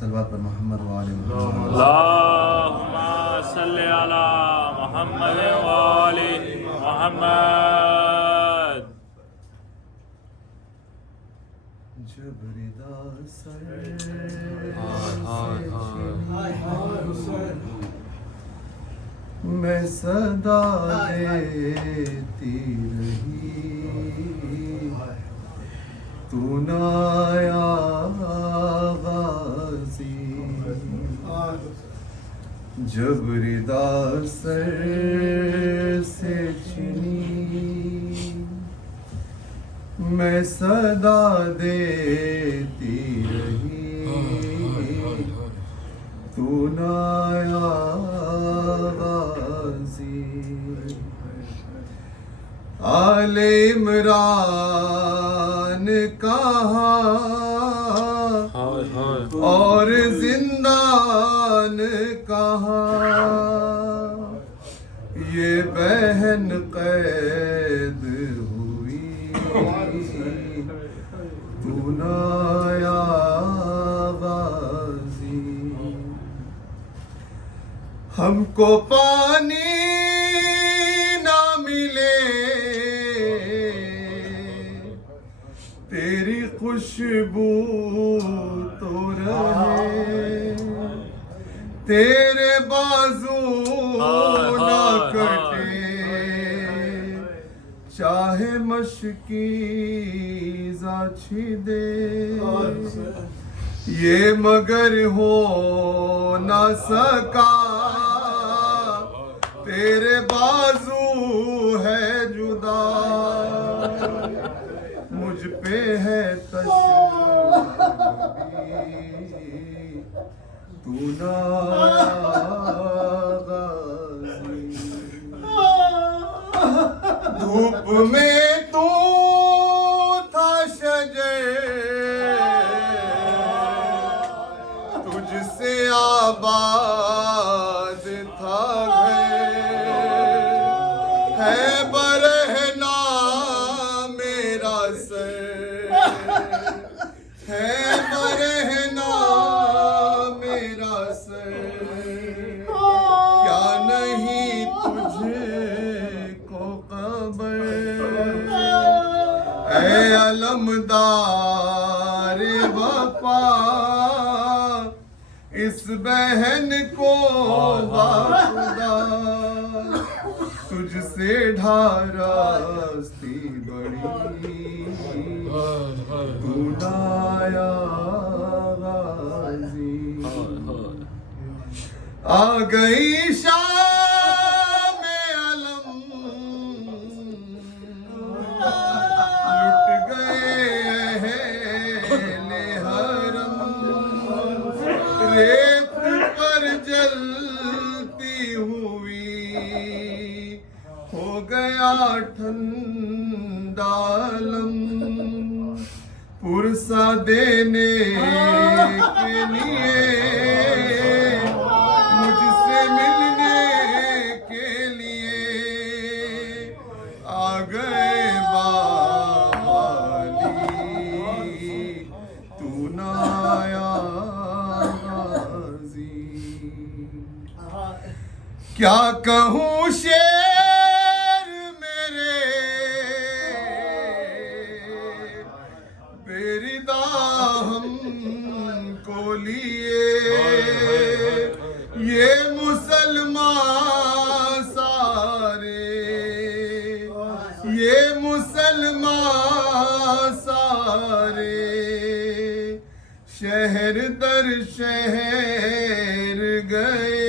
صلوات پر محمد وآل محمد اللہم صلی علی محمد وآل محمد. جب ردا سر میں صدا دیتی رہی تو نہ آیا غازی. جب ردا سر سے چھنی میں صدا دیتی رہی تو نہ آیا غازی. آل عمران کہاں اور زندان کہاں یہ بہن قید ہوئی تو نہ آیا غازی. ہم کو پانی نہ ملے تیری خوشبو تو رہے تیرے بازو نہ کٹے چاہے مشکیزہ چھدے یہ مگر ہو نہ سکا تیرے بازو ہے جدا. مجھ پہ ہے تشبیہ تو نہ غازی. دھوپ میں تو تھا شجر تجھ سے آباد تھا گھر ہے برہنا میرا سر ہے برہنا میرا سر. کیا نہیں تجھے کو خبر اے علمدار وفا اس بہن کو باخدا تجھ سے ڈھارستی بڑی تو نہ آیا غازی. آ گئی شام علم لٹ گئے اہل حرم ریت پر جلتی ہوئی ہو گیا ٹھنڈا علم. پرسہ دینے کے لیے مجھ سے ملنے کے لیے آ گئے باوالی تو نہ آیا غازی. کیا کہوں شعر میرے بیردا ہم کو لیے یہ مسلمان سارے یہ مسلمان سارے شہر در شہر گئے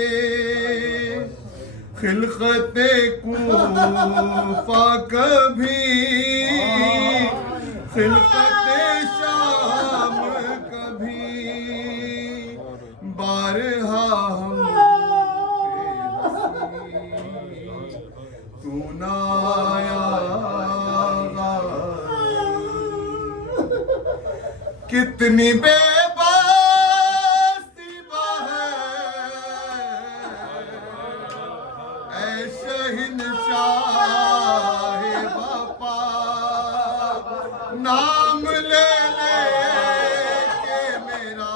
خلقت کوفہ کبھی خلقت شام کبھی بارہا ہم تو نہ آیا غازی. کتنی بے باستی بہر اے شہنشاہ وفا نام لے لے کے میرا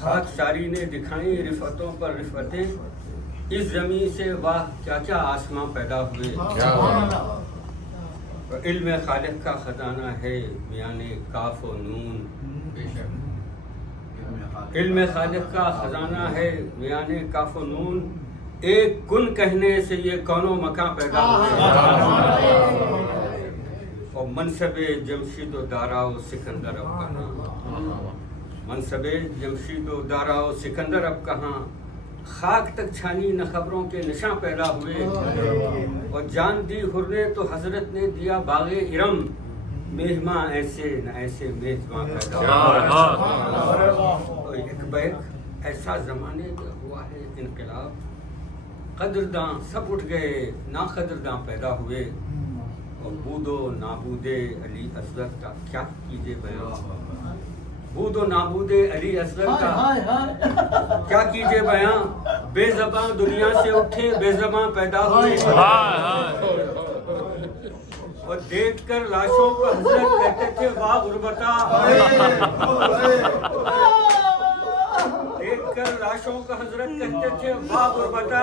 خاکساری نے دکھائیں رفتوں پر رفتیں، اس زمین سے واہ کیا کیا آسماں پیدا ہوئے. علم خالق کا خزانہ ہے میان کاف و نون، علم خالق کا خزانہ ہے میان کاف و نون، ایک کن کہنے سے یہ کون و مکان پیدا ہوئے. اور منصب جمشید و دارا و سکندر اب کہاں، منصب جمشید و دارا و سکندر اب کہاں، خاک تک چھانی نہ خبروں کے نشاں پیدا ہوئے. اور جان دی حر نے تو حضرت نے دیا باغ ارم، مہماں ایسے نہ ایسے میزباں پیدا ہوئے. اور ایک بیک ایسا زمانے کا ہوا ہے انقلاب، قدرداں سب اٹھ گئے نا قدرداں پیدا ہوئے. اور بود و نابود علی اصغر کا کیا کیجے بیان، بود و نابود علی اصغر کا کیا کیجے بیان، بے زباں دنیا سے اٹھے بے زباں پیدا ہوئے. اور دیکھ کر لاشوں کو حضرت کہتے تھے واہ غربتا، دیکھ کر لاشوں کو حضرت کہتے تھے واہ غربتا،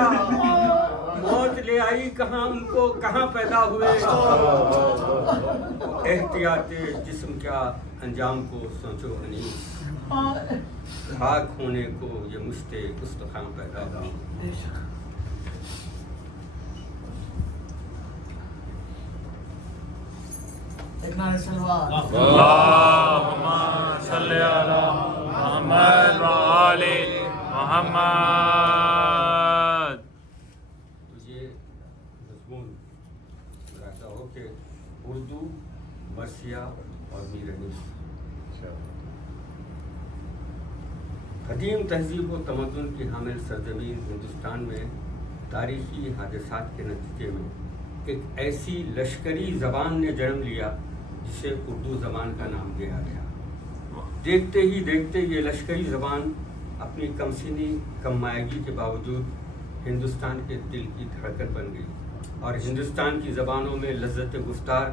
موت لے آئی کہاں ان کو کہاں پیدا ہوئے. احتیاط جسم کیا انجام کو سوچو انیس، خاک ہونے کو یہ مشت استخوان پیدا ہوئی. اللہم صلی علی محمد و آل محمد. یہ مضمون رہتا ہو کہ اردو، مرثیہ اور میر انیس قدیم تہذیب و تمدن کی حامل سرزمین ہندوستان میں تاریخی حادثات کے نتیجے میں ایک ایسی لشکری زبان نے جنم لیا جسے اردو زبان کا نام دیا گیا. دیکھتے ہی دیکھتے یہ لشکری زبان اپنی کم سنی کم مائگی کے باوجود ہندوستان کے دل کی دھڑکن بن گئی اور ہندوستان کی زبانوں میں لذت گفتار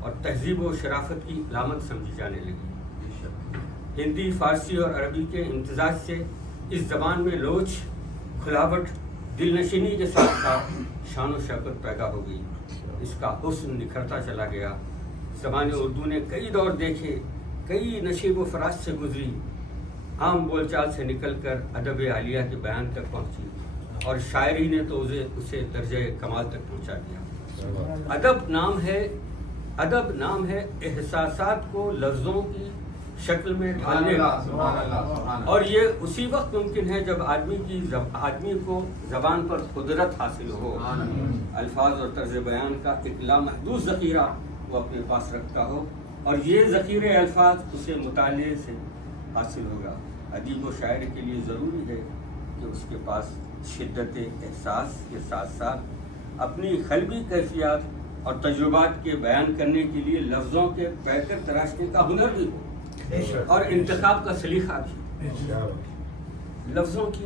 اور تہذیب و شرافت کی علامت سمجھی جانے لگی. ہندی، فارسی اور عربی کے امتزاج سے اس زبان میں لوچ، کھلاوٹ، دل نشینی کے ساتھ ساتھ شان و شوکت پیدا ہو گئی. اس کا حسن نکھرتا چلا گیا. زبان اردو نے کئی دور دیکھے، کئی نشیب و فراز سے گزری، عام بول چال سے نکل کر ادب عالیہ کے بیان تک پہنچی اور شاعری نے تو اسے درجہ کمال تک پہنچا دیا. ادب نام ہے احساسات کو لفظوں کی شکل میں ڈھالنے کا، اور یہ اسی وقت ممکن ہے جب آدمی کو زبان پر قدرت حاصل ہو. الفاظ اور طرز بیان کا ایک لامحدود ذخیرہ وہ اپنے پاس رکھتا ہو، اور یہ ذخیرے الفاظ اسے مطالعے سے حاصل ہوگا. ادیب و شاعر کے لیے ضروری ہے کہ اس کے پاس شدت احساس کے ساتھ ساتھ اپنی قلبی کیفیات اور تجربات کے بیان کرنے کے لیے لفظوں کے پیکر تراشنے کا ہنر بھی ہو اور انتخاب کا سلیقہ بھی. لفظوں کی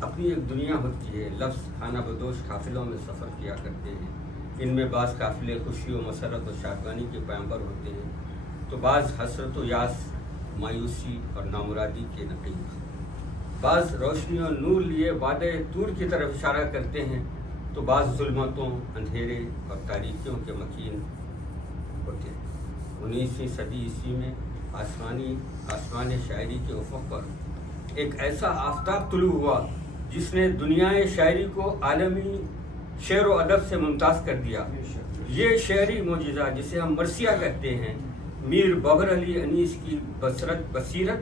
اپنی ایک دنیا ہوتی ہے. لفظ خانہ بدوش قافلوں میں سفر کیا کرتے ہیں. ان میں بعض قافلے خوشی و مسرت و شادمانی کے پیمبر ہوتے ہیں، تو بعض حسرت و یاس، مایوسی اور نامرادی کے نقیب. بعض روشنی اور نور لیے وعدے طور کی طرف اشارہ کرتے ہیں، تو بعض ظلمتوں، اندھیرے اور تاریکیوں کے مکین ہوتے ہیں. 19ویں صدی عیسوی میں آسمان شاعری کے افق پر ایک ایسا آفتاب طلوع ہوا جس نے دنیائے شاعری کو عالمی شعر و ادب سے ممتاز کر دیا. یہ شعری معجزہ جسے ہم مرثیہ کہتے ہیں، میر بابر علی انیس کی بصیرت،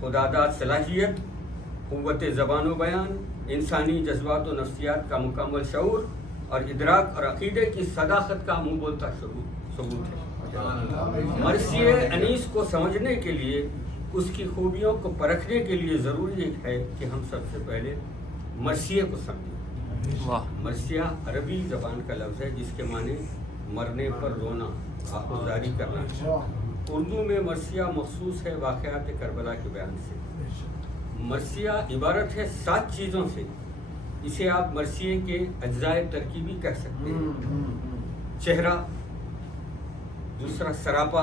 خداداد صلاحیت، قوت زبان و بیان، انسانی جذبات و نفسیات کا مکمل شعور اور ادراک اور عقیدے کی صداقت کا منہ بولتا ثبوت ہے. مرثیہ انیس کو سمجھنے کے لیے، اس کی خوبیوں کو پرکھنے کے لیے ضروری ہے کہ ہم سب سے پہلے مرثیہ کو سمجھیں. مرثیہ عربی زبان کا لفظ ہے جس کے معنی مرنے پر رونا، آہوزاری کرنا. اردو میں مرثیہ مخصوص ہے واقعات کربلا کے بیان سے. مرثیہ عبارت ہے 7 چیزوں سے. اسے آپ مرثیے کے اجزائے ترکیبی کہہ سکتے ہیں. چہرہ، دوسرا سراپا،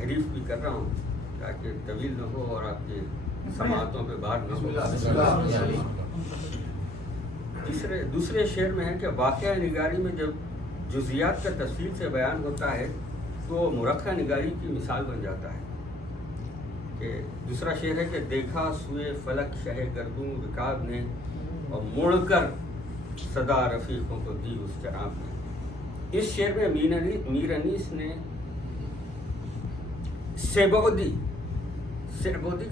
تحریف بھی کر رہا ہوں تاکہ طویل نہ ہو اور آپ کے سماعتوں پہ بار نہ ہو. دوسرے شعر میں ہے کہ واقعہ نگاری میں جب جزیات کا تفصیل سے بیان ہوتا ہے تو مرقع نگاری کی مثال بن جاتا ہے. کہ دوسرا شعر ہے کہ دیکھا سوئے فلک شہ گردوں رکاب نے اور مڑ کر صدا رفیقوں کو دی اس جناب نے. اس شعر میں میر انیس نے سیبودی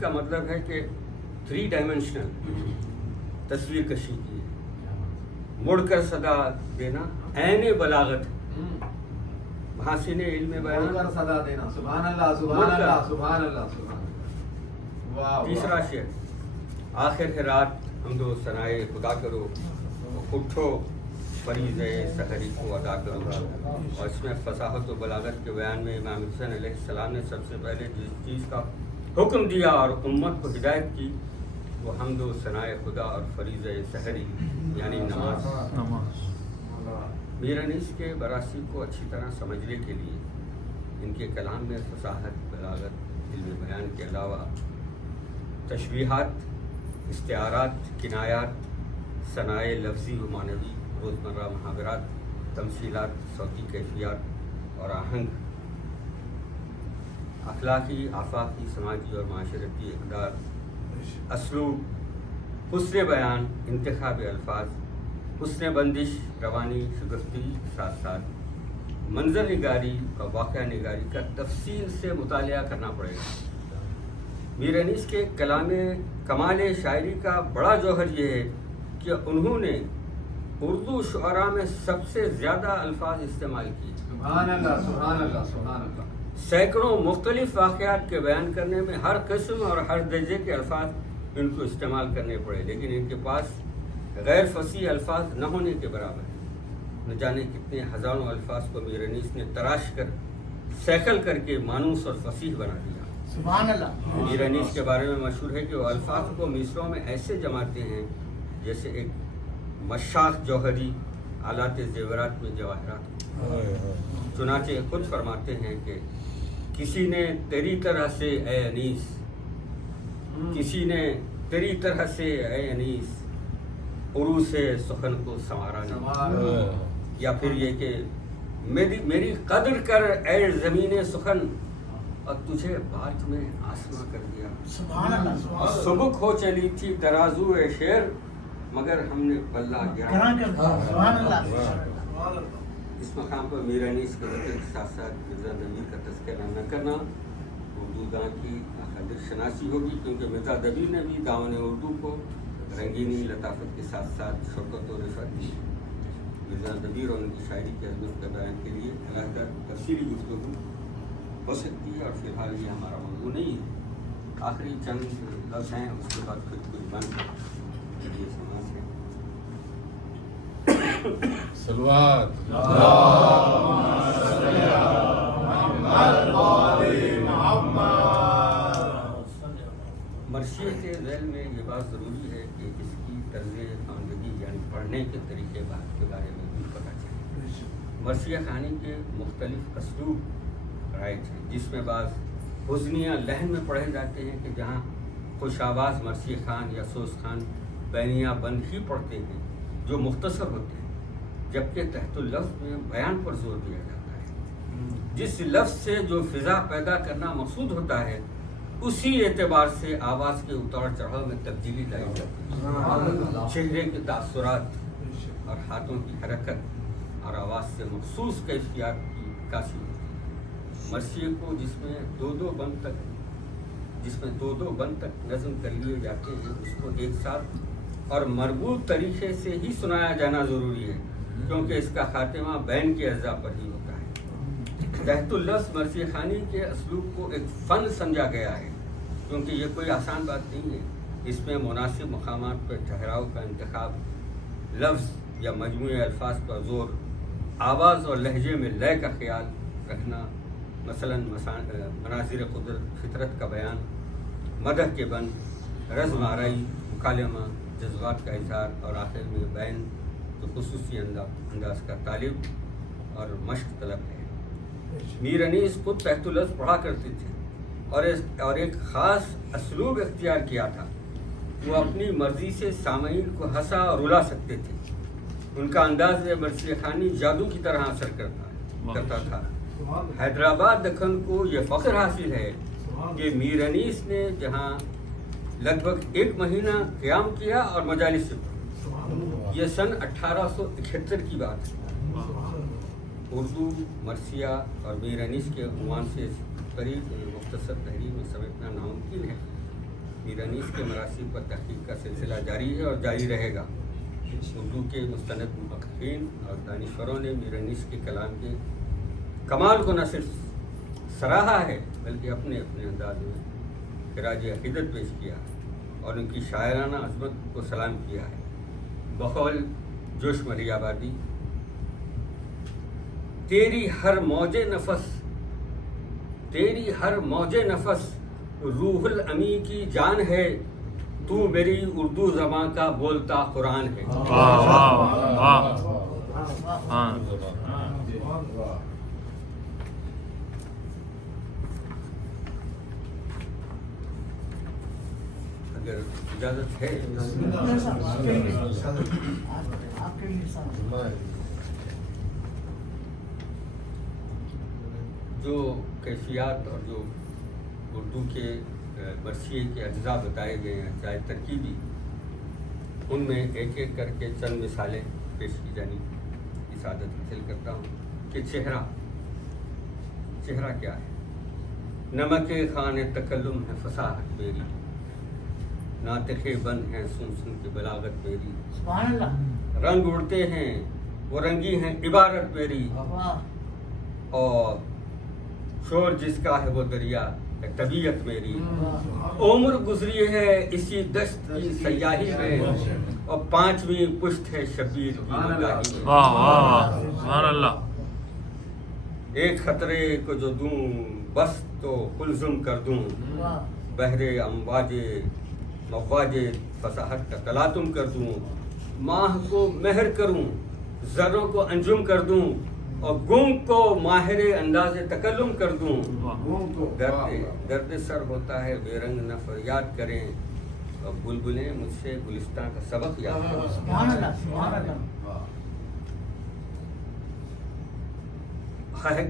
کا مطلب ہے کہ 3 ڈائمینشنل تصویر کشی کی ہے. مڑ کر صدا دینا عین بلاغت، محاسن علم بیان صدا دینا. سبحان اللہ سبحان اللہ سبحان اللہ سبحان اللہ. تیسرا شعر آخر ہے رات حمد و ثنائے خدا کرو، اٹھو فریض سحری کو ادا کرو. اور اس میں فصاحت و بلاغت کے بیان میں امام حسین علیہ السلام نے سب سے پہلے جس چیز کا حکم دیا اور امت کو ہدایت کی وہ حمد و ثنائے خدا اور فریض سحری یعنی نماز. میر انیس کے براثی کو اچھی طرح سمجھنے کے لیے ان کے کلام میں فصاحت، بلاغت، علم بیان کے علاوہ تشبیہات، استعارات، کنایات، ثنائے لفظی و معنوی، روزمرہ محاورات، تمثیلات، صوتی کیفیات اور آہنگ، اخلاقی، آفاقی، سماجی اور معاشرتی اقدار، اسلوب، حسن بیان، انتخاب الفاظ، حسن بندش، روانی شگفتی کے ساتھ ساتھ منظر نگاری اور واقعہ نگاری کا تفصیل سے مطالعہ کرنا پڑے گا. میر انیس کے کلام کمال شاعری کا بڑا جوہر یہ ہے کہ انہوں نے اردو شعراء میں سب سے زیادہ الفاظ استعمال کیے. سبحان اللہ سبحان اللہ سبحان اللہ. سینکڑوں مختلف واقعات کے بیان کرنے میں ہر قسم اور ہر درجے کے الفاظ ان کو استعمال کرنے پڑے، لیکن ان کے پاس غیر فصیح الفاظ نہ ہونے کے برابر ہے. نہ جانے کتنے ہزاروں الفاظ کو میر انیس نے تراش کر سیکل کر کے مانوس اور فصیح بنا دیا. سبحان اللہ. میر انیس کے بارے میں مشہور ہے کہ وہ الفاظ کو مصرعوں میں ایسے جماتے ہیں جیسے ایک مشاخ جوہری آلات زیورات میں جواہرات. چنانچہ خود فرماتے ہیں کہ کسی نے تیری طرح سے اے انیس، کسی نے تیری طرح سے اے انیس عروس سخن کو سنوارا نہیں. یا پھر یہ کہ میری قدر کر اے زمین سخن اور تجھے بارک میں آسماں کر دیا. سبحان اللہ. سبک ہو چلی تھی ترازو شعر مگر ہم نے پلہ گرا. سبحان اللہ. اس مقام پر میر انیس کے ذکر کے ساتھ ساتھ مرزا دبیر کا تذکرہ نہ کرنا اردو داں کی قدر شناسی ہوگی، کیونکہ مرزا دبیر نے بھی داون اردو کو رنگینی، لطافت کے ساتھ ساتھ شوکت و رفعت دی. مرزا دبیر اور ان کی شاعری کی عظمت کا بیان کے لیے علیحدہ تفصیلی گفتگو ہو سکتی ہے، اور فی الحال یہ ہمارا موضوع نہیں ہے. آخری چند لفظ ہیں، اس کے بعد پھر کچھ بند یہ سماج ہے. سلوات مرثیے کے ذیل میں یہ بات ضروری ہے کہ اس کی طرز خواندگی یعنی پڑھنے کے طریقے کے بارے میں بھی پتہ چلے. مرثیہ خوانی کے مختلف اسلوب رائج ہیں، جس میں بعض حزنیہ لحن میں پڑھے جاتے ہیں کہ جہاں خوش آواز مرثیہ خوان یا سوز خوان بینیہ بند ہی پڑھتے ہیں جو مختصر ہوتے ہیں، جبکہ تحت اللفظ میں بیان پر زور دیا جاتا ہے. جس لفظ سے جو فضا پیدا کرنا مقصود ہوتا ہے اسی اعتبار سے آواز کے اتار چڑھاؤ میں تبدیلی لائی جاتی ہے. چہرے کے تاثرات اور ہاتھوں کی حرکت اور آواز سے مخصوص کیفیات کی عکاسی ہوتی ہے. مرثیے کو جس میں دو بند تک نظم کر لیے جاتے ہیں، اس کو ایک ساتھ اور مربوط طریقے سے ہی سنایا جانا ضروری ہے، کیونکہ اس کا خاتمہ بین کے اجزاء پر ہی ہوتا ہے. تحت اللفظ مرثیہ خوانی کے اسلوب کو ایک فن سمجھا گیا ہے، کیونکہ یہ کوئی آسان بات نہیں ہے. اس میں مناسب مقامات پر ٹھہراؤ کا انتخاب، لفظ یا مجموعہ الفاظ پر زور، آواز اور لہجے میں لے کا خیال رکھنا، مثلاً مناظر قدرت، فطرت کا بیان، مدح کے بند، رزم آرائی، مکالمہ، جذبات کا اظہار، اور آخر میں بین جو خصوصی انداز کا طالب اور مشق طلب ہے. میر انیس خود تحت لفظ پڑھا کرتے تھے اور ایک خاص اسلوب اختیار کیا تھا. وہ اپنی مرضی سے سامعین کو ہنسا اور رلا سکتے تھے. ان کا انداز مرثیہ خوانی جادو کی طرح اثر کرتا تھا. حیدرآباد دکن کو یہ فخر حاصل ہے کہ میر انیس نے جہاں لگ بھگ 1 مہینہ قیام کیا اور مجالس سے پڑھا. یہ سن 1871 کی بات ہے. اردو مرثیہ اور میر انیس کے عنوان سے قریب مختصر تحریر میں سمیٹنا ناممکن ہے. میر انیس کے مراسم پر تحقیق کا سلسلہ جاری ہے اور جاری رہے گا. اردو کے مستند محققین اور دانشوروں نے میر انیس کے کلام کے کمال کو نہ صرف سراہا ہے بلکہ اپنے اپنے انداز میں خراج عقیدت پیش کیا اور ان کی شاعرانہ عظمت کو سلام کیا ہے. بقول جوش مری آبادی تیری ہر موج نفس روح الامی کی جان ہے. تو میری اردو زبان کا بولتا قرآن ہے. واہ واہ واہ. ہاں اگر اجازت ہے جو کیفیات اور جو اردو کے مرثیے کے اجزاء بتائے گئے ہیں چاہے ترکیبی، ان میں ایک ایک کر کے چند مثالیں پیش کی جانی کی سعادت حاصل کرتا ہوں کہ چہرہ کیا ہے. نمک خان تکلم ہے فصاحت میری، ناطق بند ہیں سن سن کے بلاغت میری. رنگ اڑتے ہیں وہ رنگی ہیں عبارت میری، اور شور جس کا ہے وہ دریا ہے طبیعت میری. عمر گزری ہے اسی دشت کی سیاہی میں، اور 5ویں پشت ہے شبیر کی مداحی میں. واہ واہ سبحان اللہ. ایک خطرے کو جو دوں بس تو کلزم کر دوں، بحر مواج فصاحت کا تلاطم کر دوں. ماہ کو مہر کروں، ذروں کو انجم کر دوں، اور گنگ کو ماہر انداز تکلم کر دوں. درد سر ہوتا ہے بے رنگ نہ فریاد کریں، اور بلبلیں مجھ سے گلستان کا سبق یاد کریں.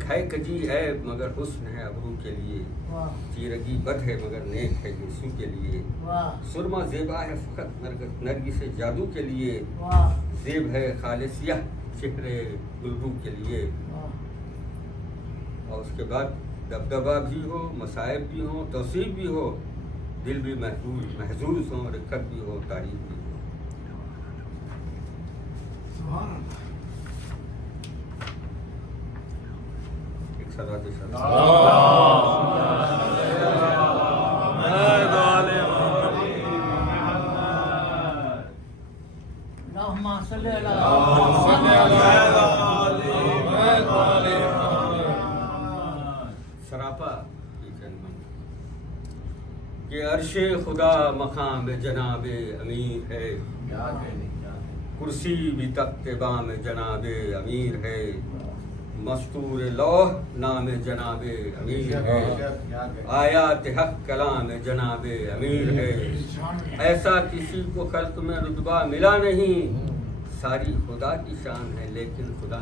ہے کجی ہے مگر حسن ہے ابرو کے لیے، چیرگی بد ہے مگر نیک ہے یسوع کے لیے. سرما زیبا ہے فقط نرگس جادو کے لیے، زیب ہے خالص سیاہ چہرے گلبو کے لیے. اور اس کے بعد دبدبا بھی ہو، مصائب بھی ہوں، توصیف بھی ہو، دل بھی محظوظ ہوں، رقت بھی ہو، تعریف بھی ہو. ایک صلوات سراپا کہ عرش خدا مقام جناب امیر ہے، کرسی بھی تخت بام جناب امیر ہے. مستور لوح نام جناب امیر ہے، آیات حق کلام جناب امیر ہے. ایسا کسی کو خلق میں رتبہ ملا نہیں، ساری خدا کی شان ہے لیکن خدا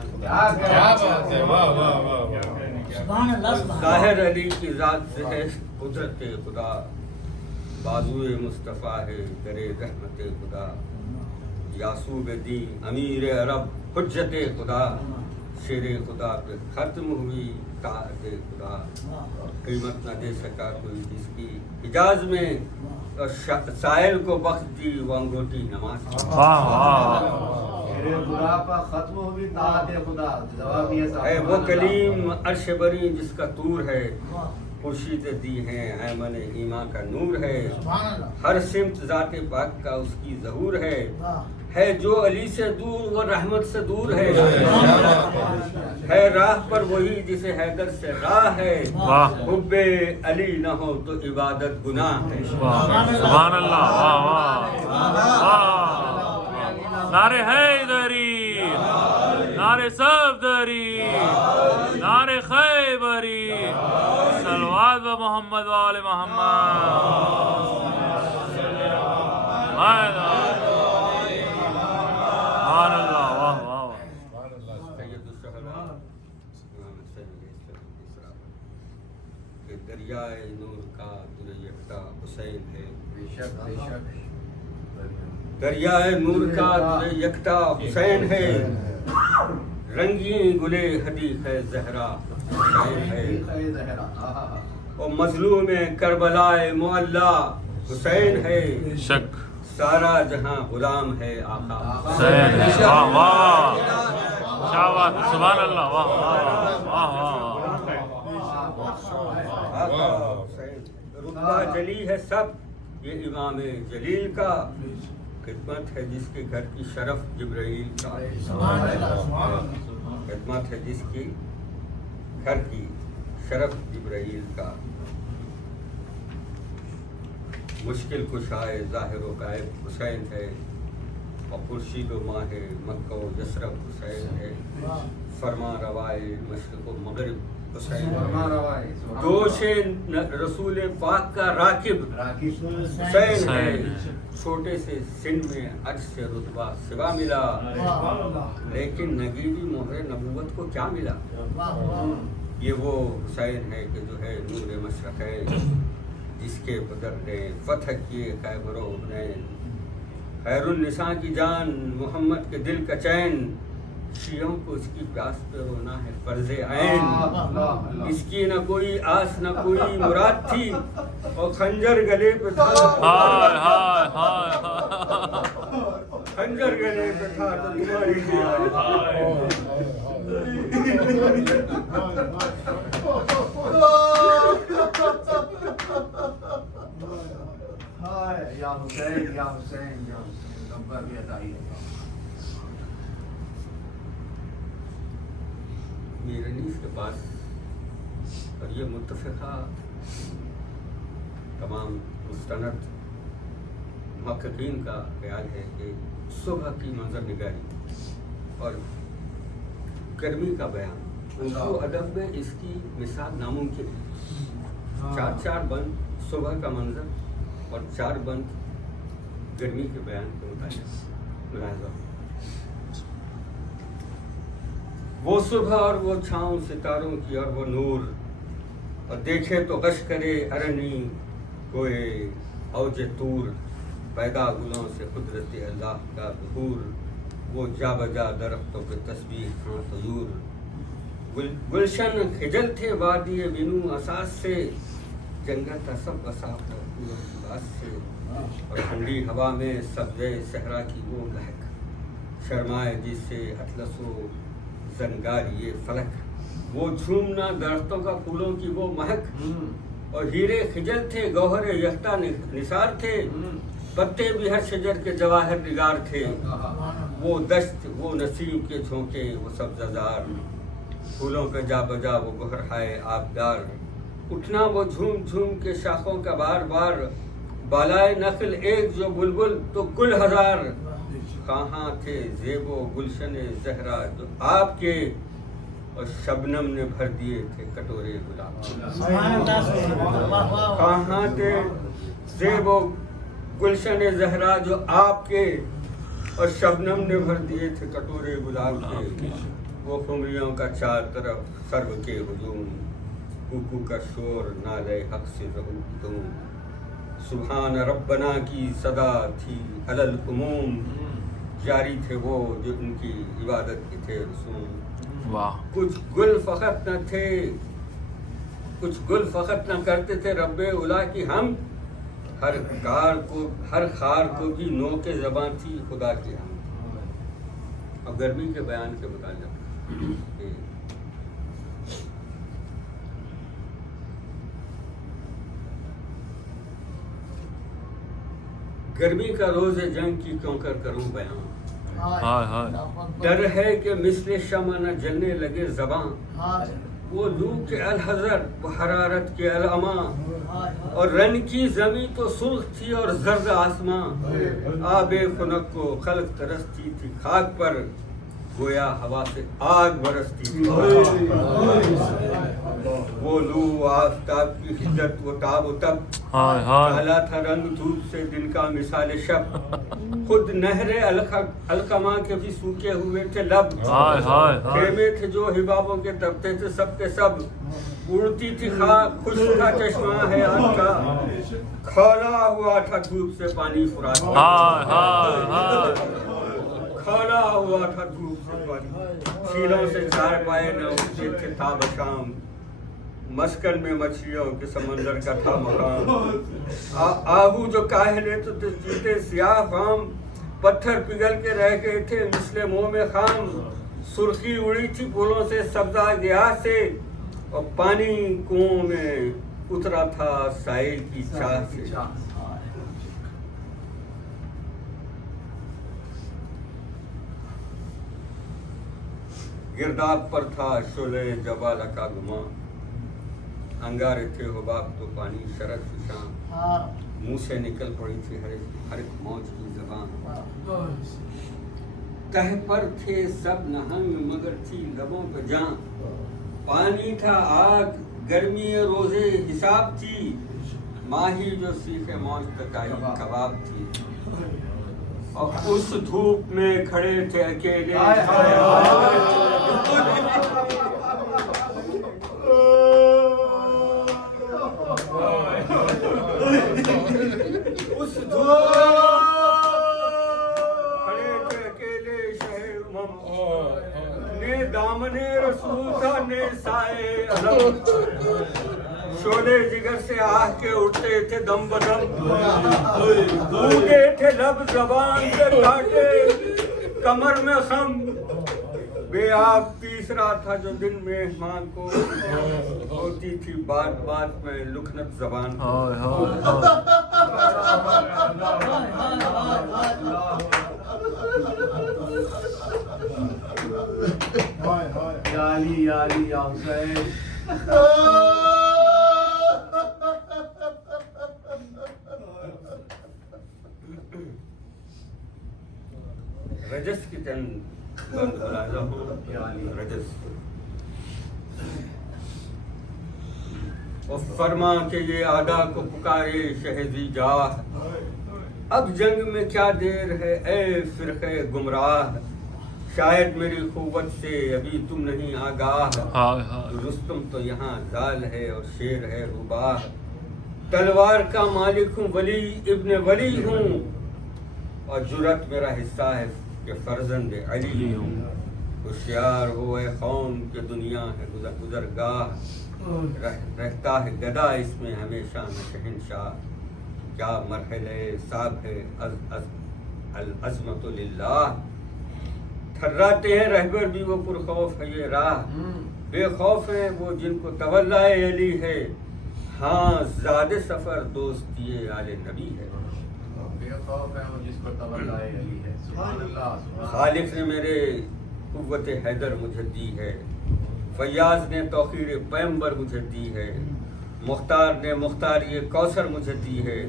ظاہر علی کی ذات سے ہے قدرت خدا. بازوئے مصطفیٰ ہے درے رحمت خدا، یاسوب دین امیر عرب حجت خدا. شیر خدا پہ ختم ہوئی طاعت خدا، قیمت نہ دے سکا کوئی جس کی حجاز میں، اور سائل کو بخش دی وہ انگوٹی نماز. ہے وہ کلیم عرش بری جس کا طور ہے، خورشید دی ہیں ایمن ایمان کا نور ہے. ہر سمت ذات پاک کا اس کی ظہور ہے جو علی سے دور وہ رحمت سے دور ہے راہ پر وہی جسے حیدر سے راہ ہے. حب علی نہ ہو تو عبادت گناہ ہے. سبحان اللہ. واہ واہ. نعرے حیدری، نعرے صفدری نعرے خیبری صلوات و محمد و آل محمد سبحان اللہ واہ واہ کہ دریائے نور کا در یکتا حسین ہے دریائے نور کا در یکتا حسین ہے رنگی گلے حدیق ہے زہرا حسین ہے اور مظلوم کربلائے معلا حسین ہے شک سارا جہاں غلام ہے آقا حسین ہے واہ واہ شاباش سبحان اللہ واہ واہ واہ آقا حسین رتبہ جلی ہے سب یہ امام جلیل کا خدمت ہے جس کے گھر کی شرف جبرائیل کا خدمت ہے جس کی گھر کی شرف جبرائیل کا مشکل کشائے ظاہر و غائب حسین ہے اور خورشید و ماہ مکہ و یثرب حسین ہے فرما روائے مشرق و مغرب حسین دوش رسول پاک کا راکب حسین ہے چھوٹے سے سن میں عج سے رتبہ سوا ملا لیکن نگیری مہر نبوت کو کیا ملا یہ وہ حسین ہے کہ جو ہے نور مشرق ہے جس کے بدر نے فتح کیے خیبر و حنین خیر النساء کی جان محمد کے دل کا چین شیعوں کو اس کی پیاس پہ رونا ہے فرض عین اس کی نہ کوئی آس نہ کوئی مراد تھی اور خنجر گلے پہ تھا ہائے ہائے ہائے خنجر گلے پہ تھا تو تمہاری یا حسین یا حسین یا حسین ربہ بھی عطائی میرنیس کے پاس اور یہ متفقہ تمام مستند محققین کا خیال ہے کہ صبح کی منظر نگاری اور گرمی کا بیان اردو ادب میں اس کی مثال ناممکن ہے چار بند صبح کا منظر اور 4 بند گرمی کے بیان کے متعلق ملاحظہ وہ صبح اور وہ چھاؤں ستاروں کی اور وہ نور اور دیکھے تو غش کرے ارنی کوئے اوج طور پیدا گلوں سے قدرت اللہ کا ظہور وہ جا بجا درختوں پہ تسبیح ہاں طیور گلشن خجل تھے وادی بینو اساس سے جنگل تھا سب وساف پھولوں کی بات سے اور ٹھنڈی ہوا میں سبزے صحرا کی وہ مہک شرمائے جس سے اطلس و زنگار یہ فلک وہ جھومنا درختوں کا پھولوں کی وہ مہک اور ہیرے خجل تھے گوہر یکتا نثار تھے پتے بھی ہر شجر کے جواہر نگار تھے وہ دشت وہ نسیم کے جھونکے وہ سبززار پھولوں پہ جا بجا وہ گہر ہائے آبدار اٹھنا وہ جھوم جھوم کے شاخوں کا بار بار بالائے نخل ایک جو بلبل تو کل ہزار کہاں تھے زیب و گلشن زہرا جو آپ کے اور شبنم نے بھر دیے تھے کٹورے گلاب کہاں تھے زیب و گلشن زہرا جو آپ کے اور شبنم نے بھر دیے تھے کٹورے گلاب کے وہ خمریوں کا 4 طرف سرو کے ہجوم کوکو کا شور نالے حق سے رہو تم سبحان ربنا کی صدا تھی علل عموم جاری تھے وہ جو ان کی عبادت کے تھے رسوم کچھ گل فقط نہ تھے کچھ گل فقط نہ کرتے تھے رب اولا کی ہم ہر خار کو بھی نو کے زبان تھی خدا کی ہم اور گرمی کے بیان کے متعلق گرمی کا روز جنگ کی کیوں کر کروں بیان ڈر ہے کہ مثل شمع نہ جلنے لگے زباں وہ لو کے الحذر وہ حرارت کے العما اور رن کی زمیں تو سرخ تھی اور زرد آسماں آب خنک کو خلق ترستی تھی خاک پر گویا ہوا سے آگ برستی تھی، وہ لو آفتاب کی حدت، وہ تاب و تب، ہائے ہائے کالا تھا رنگ دھوپ سے دن کا مثال شب، خود نہر القما کے بھی سوکھے ہوئے تھے لب، ہائے ہائے خیمے تھے جو حبابوں کے دبتے تھے سب کے سب، اڑتی تھی خاک، خشک تھا چشمہ ہے آن کا، کھولا ہوا تھا دھوپ سے پانی فرات، ہائے ہائے ہائے کھولا ہوا تھا دھوپ سے پانی، چھیلوں سے چار پائے نہ اٹھتے تھے تاب شام، مسکن میں مچھلیوں کے سمندر کا تھا مقام، آہو جو کاہلے تو جیتے سیاہ فام، پتھر پگھل کے رہ گئے تھے مثل منہ میں خام، سرخی اڑی تھی پھولوں سے سبزہ گیاہ سے، اور پانی کنووں میں اترا تھا سائل کی چاہ سے، گرداب پر تھا شعلہ جوالہ کا گمان، انگارے تھے حباب تو پانی شرط شام، منہ سے نکل پڑی تھی ہر ایک موج کی زبان، تہ پر تھے سب نہنگ مگر تھی لبوں پہ جان، پانی تھا آگ گرمی روزے حساب تھی، ماہی جو سیخ موج تک آئی کباب تھی، اور اس دھوپ میں کھڑے تھے اکیلے، اس دھوپ کھڑے تھے اکیلے شہر امم، نے دامن رسول تھا نے سائے علم، شعلے جگر سے آہ کے اٹھتے تھے دم بدم، بھوگے تھے لب زبان کے کاٹے کمر میں خم، بے آب تیسرا تھا جو دن مہمان کو ہوتی تھی بات بات میں لکنت زبان کو، ہائے ہائے یا علی یا علی یا حسین، رجس کی تن ملاحظہ ہو، رجس اور فرما کہ یہ آدھا کو پکارے شہزی جاہ، اب جنگ میں کیا دیر ہے اے فرقے گمراہ، شاید میری قوت سے ابھی تم نہیں آگاہ، ہائے ہائے رستم تو یہاں زال ہے اور شیر ہے روباہ، تلوار کا مالک ہوں ولی ابن ولی ہوں، اور جرت میرا حصہ ہے کہ فرزند علی ہوں، ہوشیار ہو اے قوم کہ دنیا ہے گزرگاہ، رہتا ہے گدا اس میں ہمیشہ میں شہنشاہ، کیا مرحلے صاحب ہے العظمت للہ، تھراتے ہیں رہبر بھی وہ پرخوف ہے یہ راہ، بے خوف ہیں وہ جن کو تولائے علی ہے، ہاں زاد سفر دوستی آل نبی ہے، بے خوف ہے وہ جس کو تولائے علی ہے، سبحان اللہ سبحان خالق نے میرے قوت حیدر مجھے دی ہے، فیاض نے توقیر پیمبر مجھے دی ہے، مختار نے مختار یہ کوثر مجھے دی ہے،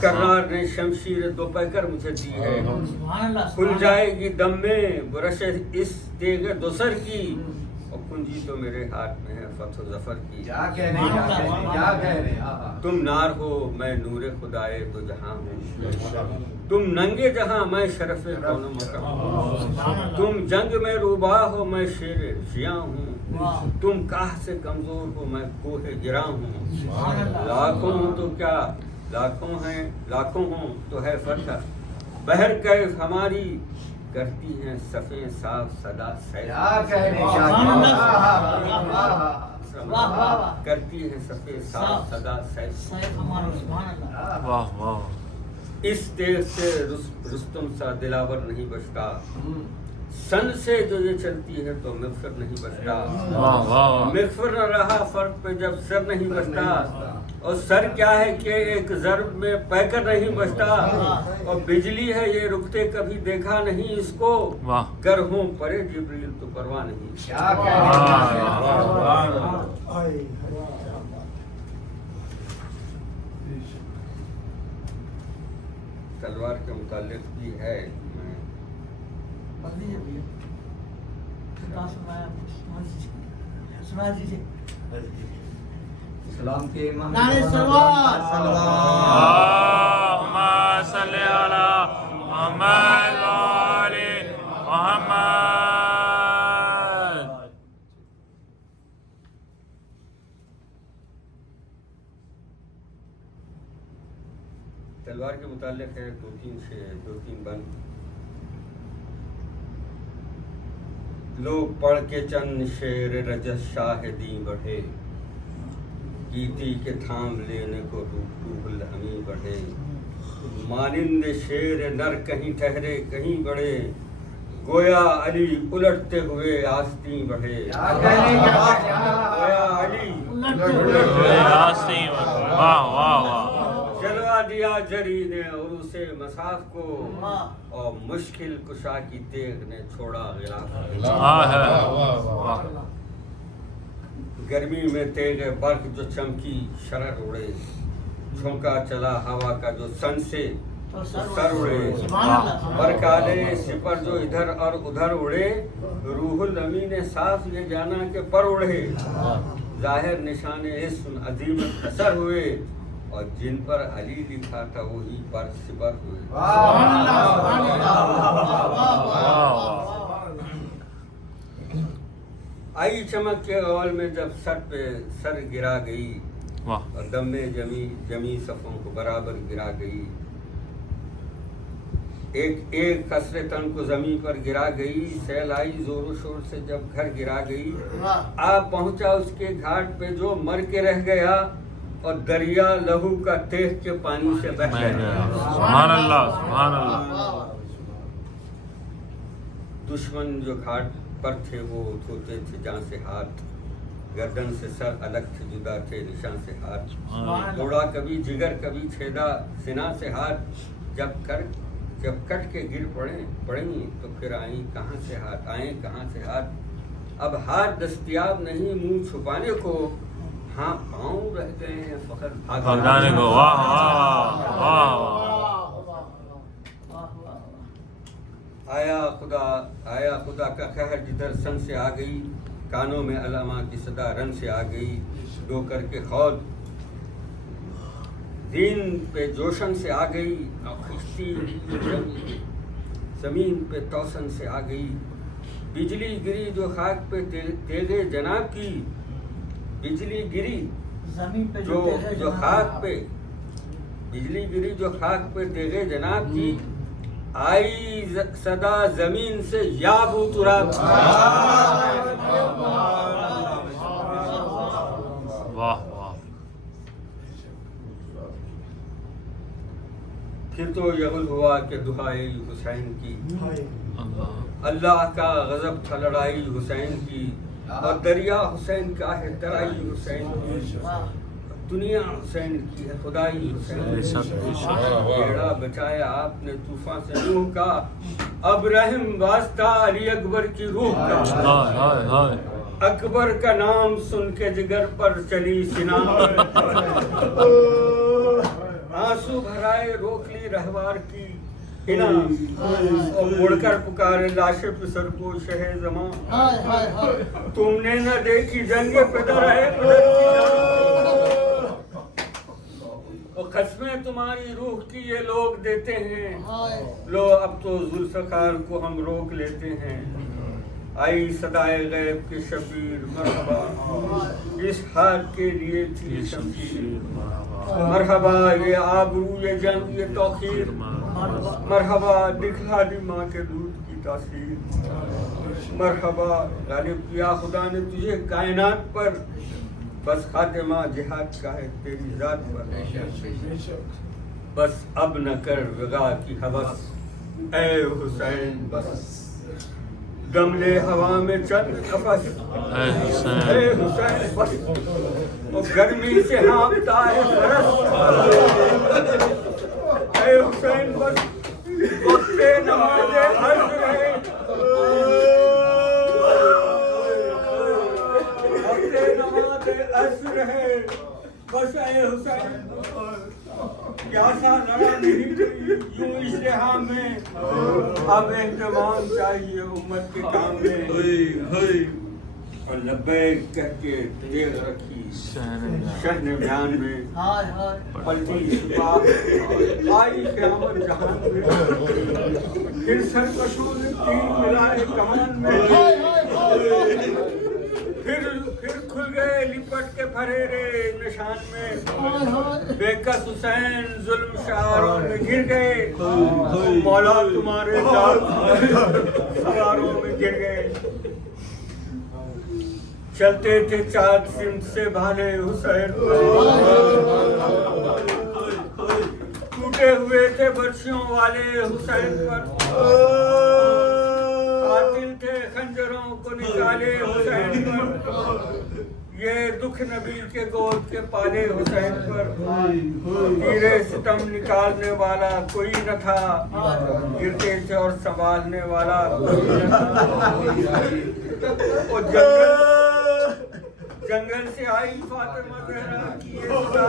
کرار نے شمشیر دوپہر مجھے دی ہے، کھل جائے گی دم میں برش اس دیگ دوسر کی، اور کنجی تو میرے ہاتھ میں ہے فتح و ظفر کی، کیا کہہ رہے ہیں کیا کہہ رہے ہیں، تم نار ہو میں نور خدائے دو جہاں ہوں، تم ننگے جہاں میں شرف کون و مکان ہوں، تم جنگ میں روبا ہو میں شیر شیاں ہوں، تم کاہ سے کمزور ہو میں کوہ گراں ہوں، لاکھوں ہوں تو کیا لاکھوں ہوں تو ہے فتح، بہر کیف ہماری کرتی ہیں صفیں صاف صدا سیل، کیا کہہ رہے ہیں کرتی ہیں صفیں صاف صدا سیل، واہ واہ اس تیغ سے رستم سا دلاور نہیں بچتا، سن سے جو یہ چلتی ہے تو مغفر نہیں بچتا، واہ واہ مغفر نہ رہا فرق پہ جب سر نہیں بچتا، اور سر کیا ہے کہ ایک ضرب میں پیکر نہیں بچتا، اور بجلی ہے یہ رکتے کبھی دیکھا نہیں اس کو، واہ گر ہوں پرے جبریل تو پرواہ نہیں، کیا کہہ رہے ہیں تلوار کے متعلق بھی ہے، سنا دیجیے. اسلام کے امام نعرہ سلوات. اللهم صل على محمد وآل محمد. تلوار کے متعلق ہے دو تین بند. لوگ پڑھ کے چند شعر رجس شاہدی بڑھے، گیتی کے تھام لینے کو روح الہمی بڑھے. مانند شیر نر کہیں ٹھہرے کہیں بڑھے، گویا علی الٹتے ہوئے آستیں بڑھے. گویا علی آستین. واہ واہ واہ. جلوا دیا جری نے عروس مساف کو، اور مشکل کشا کی تیغ نے چھوڑا غلاف. گرمی میں تیغ برق جو چمکی شرر اڑے، جھونکا چلا ہوا کا جو سن سے سر اڑے. برکالے سپر جو ادھر اور ادھر اڑے، روح الامین نے صاف یہ جانا کہ پر اڑے. ظاہر نشان اسم عظیم اثر ہوئے، اور جن پر علی لکھا تھا وہی پر سپر ہوئے. آئی چمک کے غول میں جب سر پہ سر گرا گئی، اور دم میں جمی صفوں کو برابر گرا گئی. ایک قصر تن کو زمین پر گرا گئی، سیل آئی زور و شور سے جب گھر گرا گئی. آپ پہنچا اس کے گھاٹ پہ جو مر کے رہ گیا، اور دریا لہو کا تیغ کے پانی سے بہہ گیا. سبحان اللہ سبحان اللہ. دشمن جو گھاٹ پر تھے وہ دھوتے تھے جان سے ہاتھ، گردن سے سر الگ تھے جدا تھے نشان سے ہاتھ. توڑا کبھی جگر کبھی چھیدا سنا سے ہاتھ، جب کٹ کے گر پڑیں تو پھر آئیں کہاں سے ہاتھ. اب ہاتھ دستیاب نہیں منہ چھپانے کو، ہاں پاؤں رہ گئے ہیں فخر بھگانے کو. واہ واہ واہ. آیا خدا کا قہر جدھر سن سے آ گئی، کانوں میں علامہ کی صدا رن سے آ گئی. ڈو کر کے خود دین پہ جوشن سے آ گئی، خشتی زمین پہ توسن سے آ گئی. بجلی گری جو خاک پہ تیغے جناب کی، بجلی گری جو خاک پہ تیغے جناب کی. آئی صدا زمین سے یا ابو تراب. واہ واہ. پھر تو یغل ہوا کہ دہائی حسین کی، اللہ کا غضب تھا لڑائی حسین کی. اور دریا حسین کا ہے ترائی حسین کی، دنیا حسین کی ہے خدائی حسین کی. بیڑا بچایا آپ نے طوفان سے نوح کا، اب رحم واسطہ علی اکبر کی روح کا. اکبر کا نام سن کے جگر پر چلی سنا، آنسو بھرائے روک لی رہوار کی ہنا، اور مڑ کر پکارے لاشے پسر کو شہ زمان. تم نے نہ دیکھی جنگ پدر ہے اور قسمیں تمہاری روح کی یہ لوگ دیتے ہیں. لو اب تو ذوالفقار کو ہم روک لیتے ہیں. آئی صدائے غیب کے شبیر مرحبا، اس ہاتھ کے لیے تھی شمشیر. مرحبا یہ آبرو یہ جنگ یہ توقیر، مرحبا دکھلا دی ماں کے دودھ کی تاثیر. مرحبا غالب کیا خدا نے تجھے کائنات پر، بس خاتمہ جہاد کا ہے تیری ذات پر. بس اب نہ کر وغا کی حوث اے حسین، بس دم لے ہوا میں چل قفس اے حسین بس. اور گرمی سے ہانپتا ہے فرس اے حسین بس. وقت نماز عصر ہے، وقت نماز عصر ہے، بس اے حسین پیاسا لڑا نہیں گئی یوں اس رہا میں اب اہتمام چاہیے امت کے کام میں اور لبیک کہہ کے دیگ رکھی شہن بیان میں ہائے ہائے پلٹی صبح آئی قیامت جہان میں پھر سرکشوں نے تیر ملائے کمان میں پھر کھل گئے لپٹ کے پھریرے نشان میں بے کس حسین ظلم شعاروں میں گر گئے مولا تمہارے سواروں میں گر گئے چلتے تھے چاند سمت سے بھالے حسین ٹوٹے ہوئے تھے برشیوں والے حسین پر قاتل تھے خنجروں کو نکالے حسین پر یہ دکھ نبی کے گود کے پالے حسین پر تیرے ستم نکالنے والا کوئی نہ تھا گرتے تھے اور سنبھالنے والا کوئی نہ تھا جنگل سے آئی فاطمہ زہرا کی یہ صدا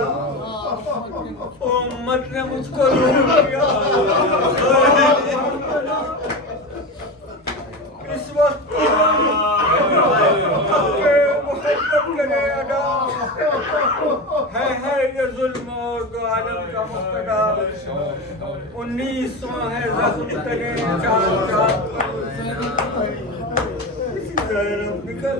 امت نے مجھ کو روک دیا اس وقت محبت کرے ادا ہے یہ ظلم اور دو عالم کا مقتدا 19واں ہے زخم تنے چاند چاند نکل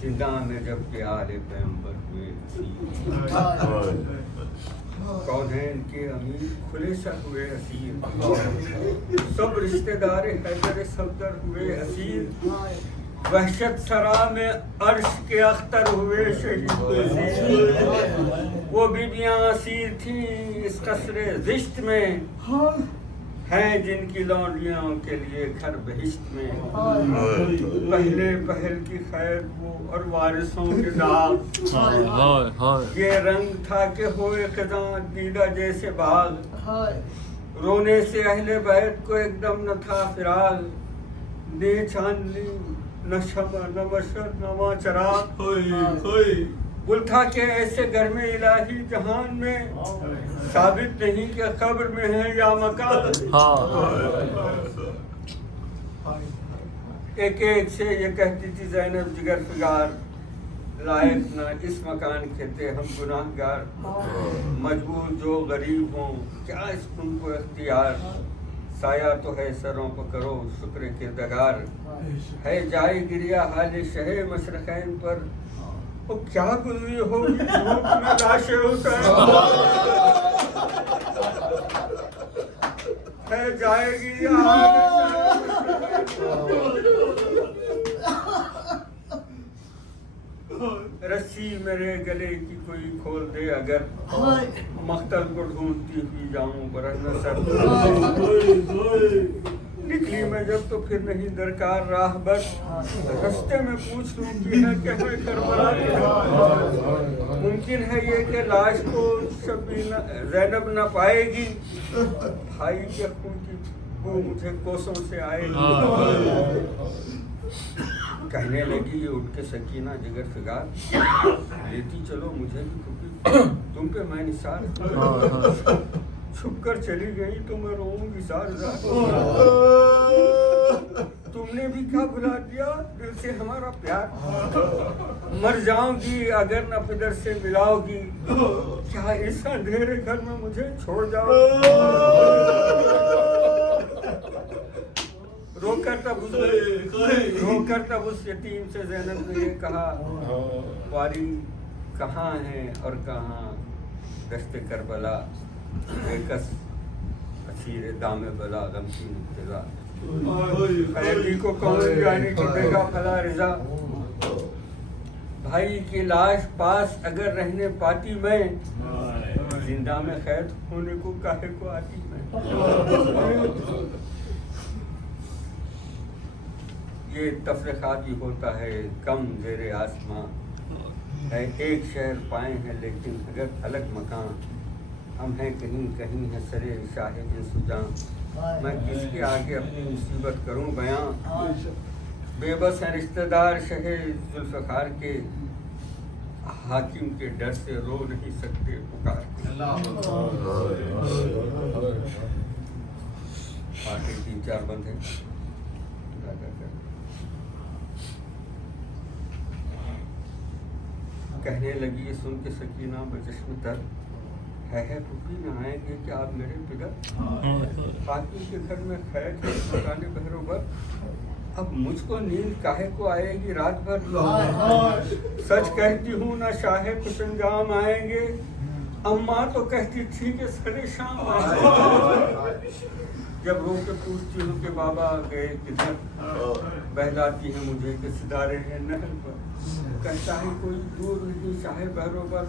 زندان میں جب کہ آل پیغمبر ہوئے کونین کے امیر کھلے سر ہوئے اسیر سب رشتہ دار حیدر صفدر ہوئے اسیر وحشت سرا میں عرش کے اختر ہوئے شہید وہ بیویاں اسیر تھیں اس قصر زشت میں ہیں جن کی لونڈیاں کے لیے گھر بہشت میں پہلے پہل کی خیر وہ اور وارثوں کے داغ یہ رنگ تھا کہ ہوئے خزاں دیدہ جیسے باغ رونے سے اہل بیت کو ایک دم نہ تھا فراغ نہ چاندنی نہ شمع نہ مشرق نہ ماں چراغ گل تھا کہ ایسے گھر میں الہی جہان میں ثابت نہیں کہ قبر میں ہے یا مکان ایک ایک سے یہ کہتی تھی زینب جگر فگار لائق نہ اس مکان کے تھے ہم گناہ گار مجبور جو غریب ہوں کیا اس ان کو اختیار سایہ تو ہے سروں کو کرو شکر کردگار ہے جائے گریا حال شہ مشرقین پر وہ کیا گزری ہوگی دھوپ میں لاش حسین ہے جائے گی رسی میرے گلے کی کوئی کھول دے اگر مقتل کو ڈھونڈتی ہوئی جاؤں برہنہ سر نکلی میں جب تو پھر نہیں درکار راہ بس رستے میں پوچھ لوں کی ہے کہ میں کربلا کی ممکن ہے یہ کہ لاش کو زینب نہ پائے گی بھائی کے خون کی وہ مجھے کوسوں سے آئے گی کہنے لگی یہ اٹھ کے سکینہ جگر فگار لیتی چلو مجھے بھی کبھی تم پہ میں نثار چھپ کر چلی گئی تو میں روؤں گی سار تم نے بھی کیا بھلا دیا دل سے ہمارا پیار مر جاؤں گی اگر نہ پدر سے ملاؤ گی کیا اس اندھیرے گھر میں مجھے چھوڑ جاؤ رو کر تب اس یتیم سے زینب نے یہ کہا واری کہاں ہے اور کہاں دشت کربلا بے کس اسیر دام بلا غمگین ابتلا قیدی کو کون جانے کی دے گا بھلا رضا بھائی کی لاش پاس اگر رہنے پاتی میں زندہ میں قید ہونے کو کاہے کو آتی میں یہ تفریحات ہی ہوتا ہے کم زیر آسماں ہے ایک شہر پائے ہیں لیکن اگر الگ مکان ہم ہیں کہیں کہیں ہے سرے شاہ سجاں میں کس کے آگے اپنی مصیبت کروں بیاں بے بس ہیں رشتہ دار شہ ذوالفقار کے حاکم کے ڈر سے رو نہیں سکتے پکار آگے 3-4 بند ہیں کہنے لگی سن کے سکینہ بچشم تر ہے پھوپھی نہ آئیں گے کہ آپ میرے پدر حاکم کے گھر میں خیر ہے مکان بہروبر اب مجھ کو نیند کاہے کو آئے گی رات بھر سچ کہتی ہوں نہ شاہ کچھ انجام آئیں گے اماں تو کہتی تھی کہ سرے شام آئیں گے جب رو کے پوچھتی ہوں کہ بابا گئے کدھر بہلاتی ہیں مجھے کہ ستارے ہیں نہر پر کہتا ہے کوئی دور نہیں شاہ بہروبر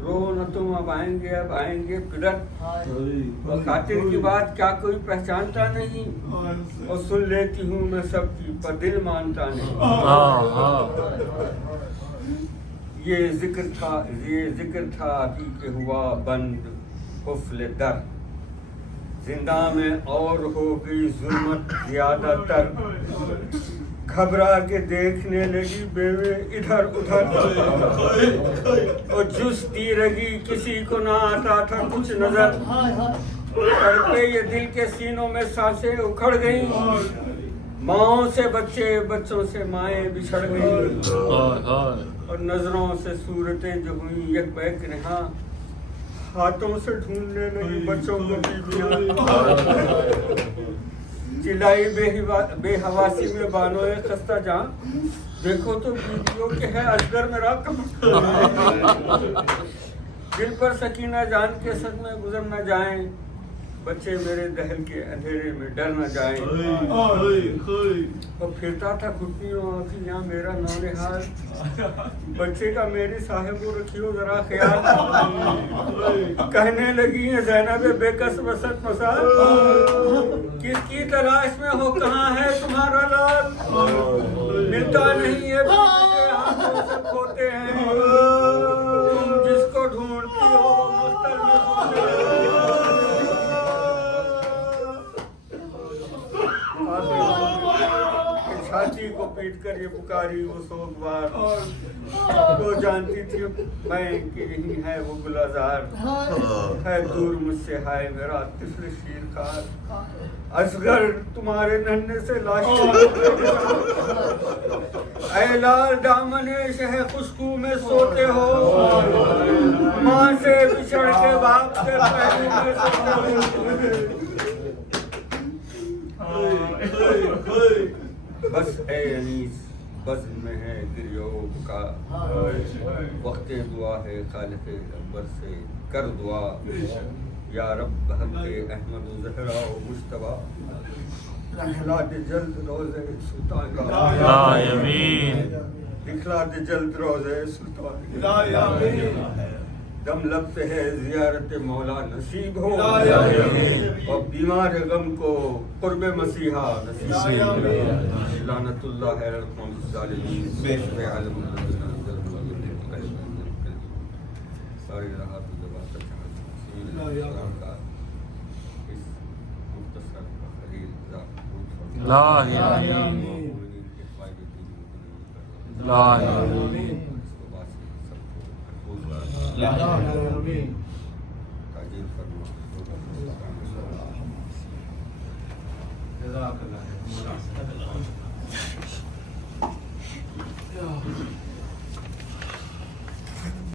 رو نہ تم اب آئیں گے پدر وہ خاطر کی بات کیا کوئی پہچانتا نہیں اور سن لیتی ہوں میں سب کی پر دل مانتا نہیں یہ ذکر تھا ابھی کہ ہوا بند قفل در زندہ میں اور ہو گئی ظلمت زیادہ تر گھبرا کے دیکھنے لگی بیوے ادھر ادھر اور جستی رہی کسی کو نہ آتا تھا کچھ نظر تڑپے یہ دل کے سینوں میں سانسیں اکھڑ گئیں ماؤں سے بچے بچوں سے مائیں بچھڑ گئیں اور نظروں سے صورتیں جو ہوئیں یک بیک رہاں ہاتھوں سے ڈھونڈنے لگی بچوں کو بیویاں چلائی بے حواسی میں بانوئے خستہ جان دیکھو تو بیویوں کے ہے اجگر میرا کم دل پر سکینہ جان کے سد میں گزر نہ جائیں بچے میرے دہل کے اندھیرے میں ڈر نہ جائیں اور پھرتا تھا گھٹنیوں آنکھیاں میرا نونہار بچے کا میری صاحب کو رکھیو ذرا خیال کہنے لگی ہیں زینب بے کس وسط مسار کس کی تلاش میں ہو کہاں ہے تمہارا لال ملتا نہیں ہے ہاتھوں سے کھوتے ہیں تم جس کو ڈھونڈتی ہو مختل میں چھاتی کو پیٹ کر یہ پکاری وہ سوگوار وہ جانتی تھی میں کہ یہی ہے وہ گلازار ہے دور مجھ سے ہائے میرا طفل شیر خار اصغر تمہارے ننھے سے لاش اے لال دامن شہ خشکو میں سوتے ہو ماں سے بچھڑ کے باپ کے پہلو میں سوتے ہو بس اے انیس بزم میں ہے گریو کا وقت دعا ہے خالق اکبر سے کر دعا یا رب حق احمد و زہرا و مجتبیٰ دکھلا دے جلد روزے سلطان کا دکھلا دے جلد روزے سلطان کا دم لب پہ ہے زیارت مولا نصیب ہو اور بیمار غم کو قرب مسیحا نصیب ہو لعنت اللہ علی القوم الظالمین بے علم ساری رہا تو جب کا اس مختصر خلیل لا تاجیل فرما